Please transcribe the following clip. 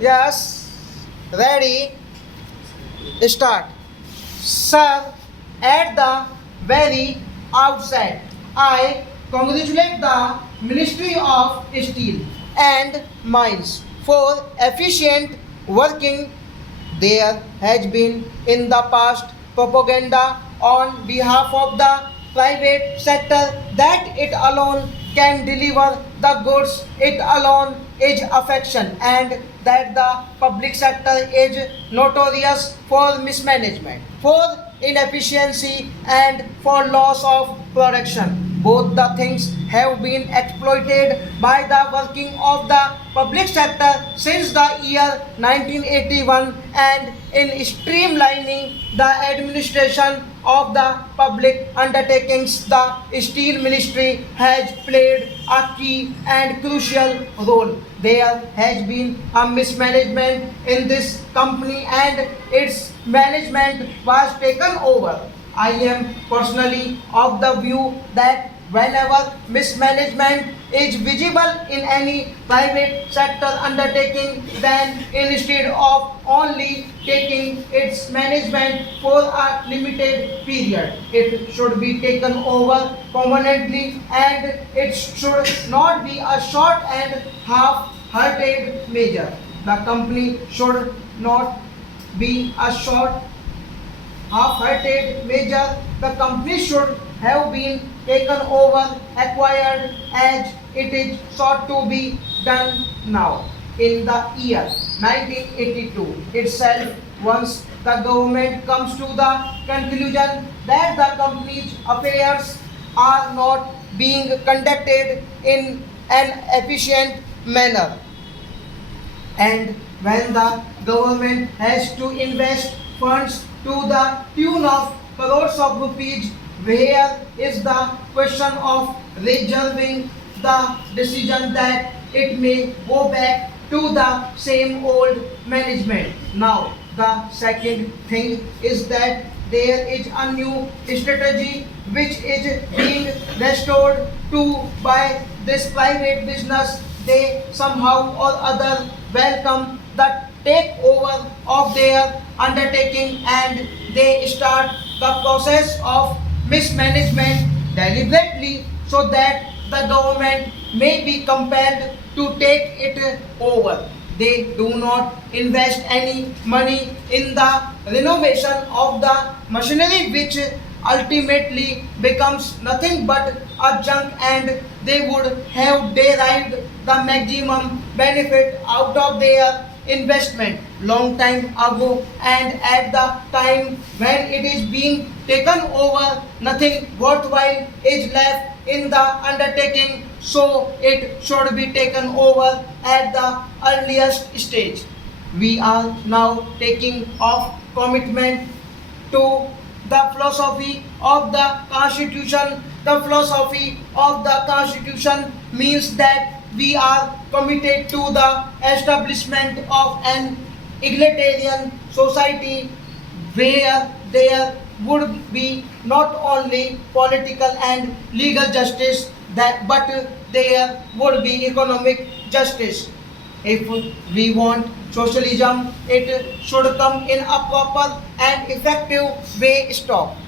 Yes, ready, start. Sir, at the very outset, I congratulate the Ministry of Steel and Mines for efficient working. There has been in the past propaganda on behalf of the private sector that it alone can deliver the goods, it alone is affection, and that the public sector is notorious for mismanagement, for inefficiency, and for loss of production. Both the things have been exploited by the working of the public sector since the year 1981, and in streamlining the administration of the public undertakings, the Steel Ministry has played a key and crucial role. There has been a mismanagement in this company and its management was taken over. I am personally of the view that whenever mismanagement is visible in any private sector undertaking, then instead of only taking its management for a limited period, it should be taken over permanently, and it should not be a short and half-hearted measure. The company should not be a short half-hearted measure. The company should have been taken over, acquired, as it is sought to be done now. In the year 1982 itself, once the government comes to the conclusion that the company's affairs are not being conducted in an efficient manner, and when the government has to invest funds to the tune of crores of rupees, where is the question of reserving the decision that it may go back to the same old management? Now, the second thing is that there is a new strategy which is being restored to by this private business. They somehow or other welcome the takeover of their undertaking, and they start the process of mismanagement deliberately so that the government may be compelled to take it over. They do not invest any money in the renovation of the machinery, which ultimately becomes nothing but a junk, and they would have derived the maximum benefit out of their investment long time ago, and at the time when it is being taken over, nothing worthwhile is left in the undertaking, so it should be taken over at the earliest stage. We are now taking off commitment to the philosophy of the Constitution. The philosophy of the Constitution means that we are committed to the establishment of an egalitarian society where there would be not only political and legal justice, but there would be economic justice. If we want socialism, it should come in a proper and effective way. Stop.